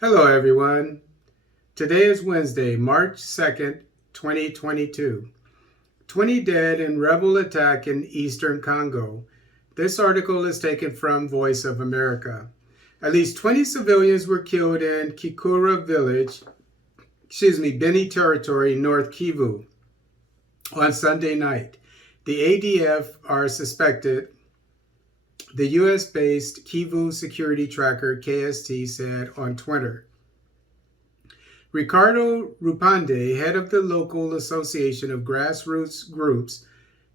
Hello, everyone. Today is Wednesday, March 2nd, 2022. 20 dead in rebel attack in eastern Congo. This article is taken from Voice of America. At least 20 civilians were killed in Kikura village, Beni territory, North Kivu, on Sunday night. The ADF are suspected, the US-based Kivu Security Tracker, KST, said on Twitter. Ricardo Rupande, head of the local association of grassroots groups,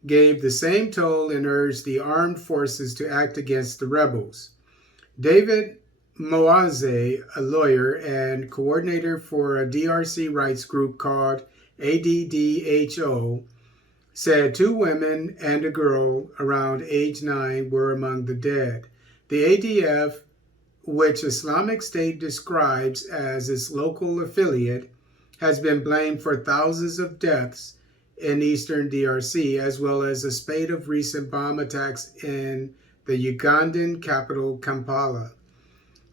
gave the same toll and urged the armed forces to act against the rebels. David Moaze, a lawyer and coordinator for a DRC rights group called ADDHO, said 2 women and a girl around age 9 were among the dead. The ADF, which Islamic State describes as its local affiliate, has been blamed for thousands of deaths in eastern DRC, as well as a spate of recent bomb attacks in the Ugandan capital, Kampala.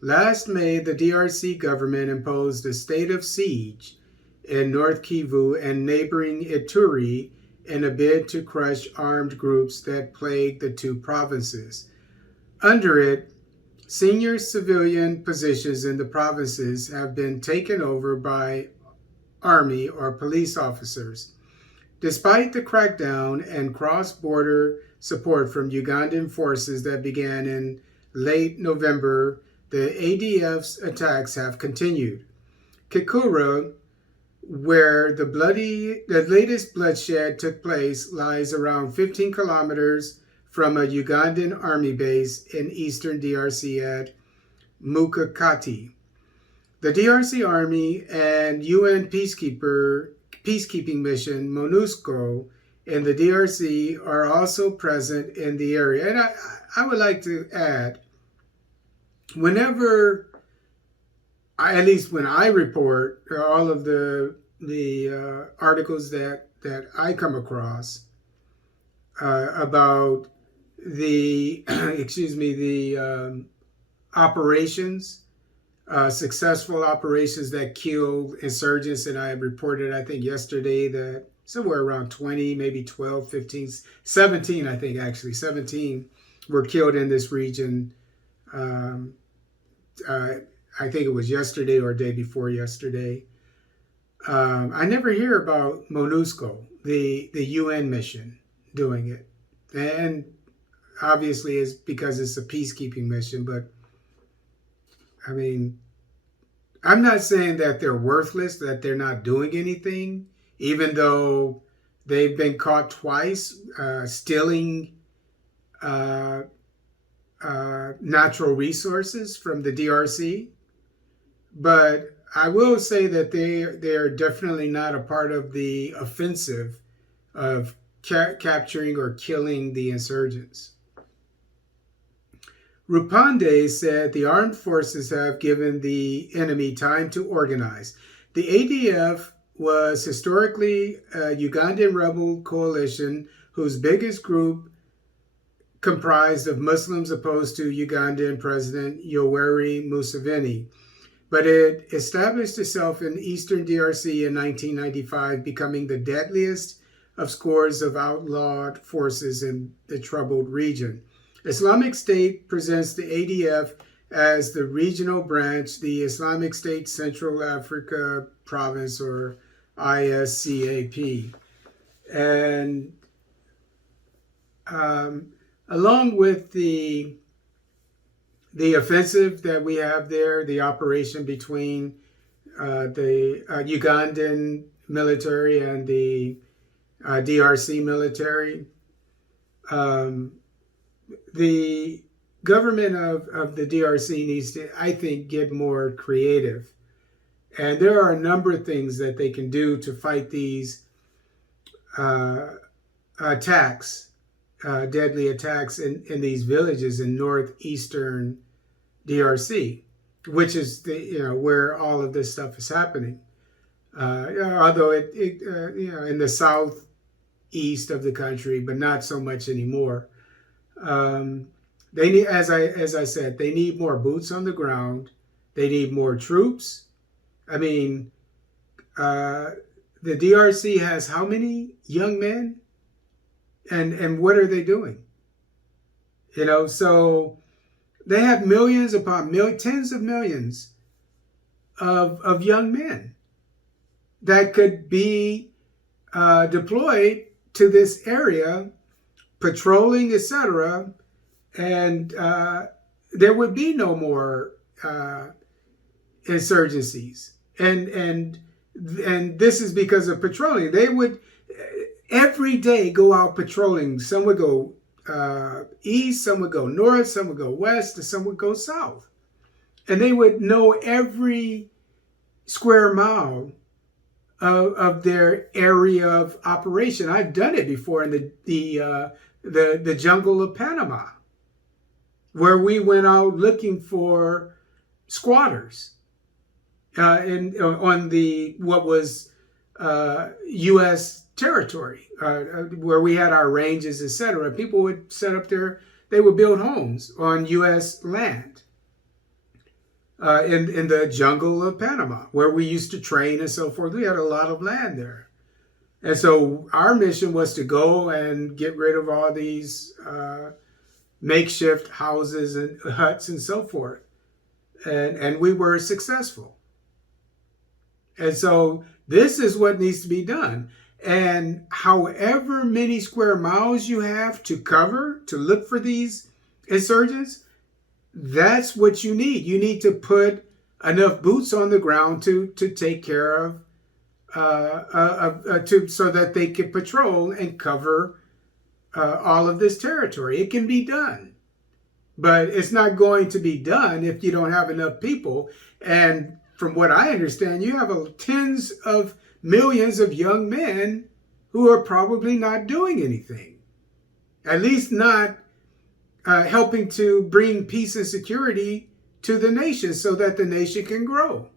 Last May, the DRC government imposed a state of siege in North Kivu and neighboring Ituri in a bid to crush armed groups that plague the 2 provinces. Under it, senior civilian positions in the provinces have been taken over by army or police officers. Despite the crackdown and cross-border support from Ugandan forces that began in late November, the ADF's attacks have continued. Kikura, where the latest bloodshed took place, lies around 15 kilometers from a Ugandan army base in eastern DRC at Mukakati. The DRC Army and UN peacekeeping mission MONUSCO in the DRC are also present in the area. And I would like to add, whenever, at least when I report all of the articles that I come across about the operations, successful operations that killed insurgents, and I reported, I think yesterday, that somewhere around 20, maybe 12, 15, 17, I think actually 17 were killed in this region. I think it was yesterday or day before yesterday. I never hear about MONUSCO, the UN mission, doing it. And obviously it's because it's a peacekeeping mission, but I mean, I'm not saying that they're worthless, that they're not doing anything, even though they've been caught twice stealing natural resources from the DRC. But I will say that they are definitely not a part of the offensive of capturing or killing the insurgents. Rupande said the armed forces have given the enemy time to organize. The ADF was historically a Ugandan rebel coalition whose biggest group comprised of Muslims opposed to Ugandan President Yoweri Museveni. But it established itself in eastern DRC in 1995, becoming the deadliest of scores of outlawed forces in the troubled region. Islamic State presents the ADF as the regional branch, the Islamic State Central Africa Province, or ISCAP. And along with the offensive that we have there, the operation between the Ugandan military and the DRC military, the government of the DRC needs to, I think, get more creative. And there are a number of things that they can do to fight these attacks, deadly attacks in these villages in northeastern DRC, which is where all of this stuff is happening. Although it in the southeast of the country, but not so much anymore. They need, as I said, they need more boots on the ground. They need more troops. I mean, the DRC has how many young men? And what are they doing? So they have millions upon millions, tens of millions of young men that could be deployed to this area, patrolling, etc., and there would be no more insurgencies. And this is because of patrolling. They would every day go out patrolling. Some would go east, some would go north, some would go west, and some would go south. And they would know every square mile of their area of operation. I've done it before in the jungle of Panama, where we went out looking for squatters on what was U.S. territory, where we had our ranges, etc. People would set up they would build homes on U.S. land in the jungle of Panama, where we used to train and so forth. We had a lot of land there. And so our mission was to go and get rid of all these makeshift houses and huts and so forth. And we were successful. And so this is what needs to be done. And however many square miles you have to cover to look for these insurgents, that's what you need. You need to put enough boots on the ground to take care of, so that they can patrol and cover all of this territory. It can be done, but it's not going to be done if you don't have enough people. And from what I understand, you have tens of millions of young men who are probably not doing anything, at least not helping to bring peace and security to the nation so that the nation can grow.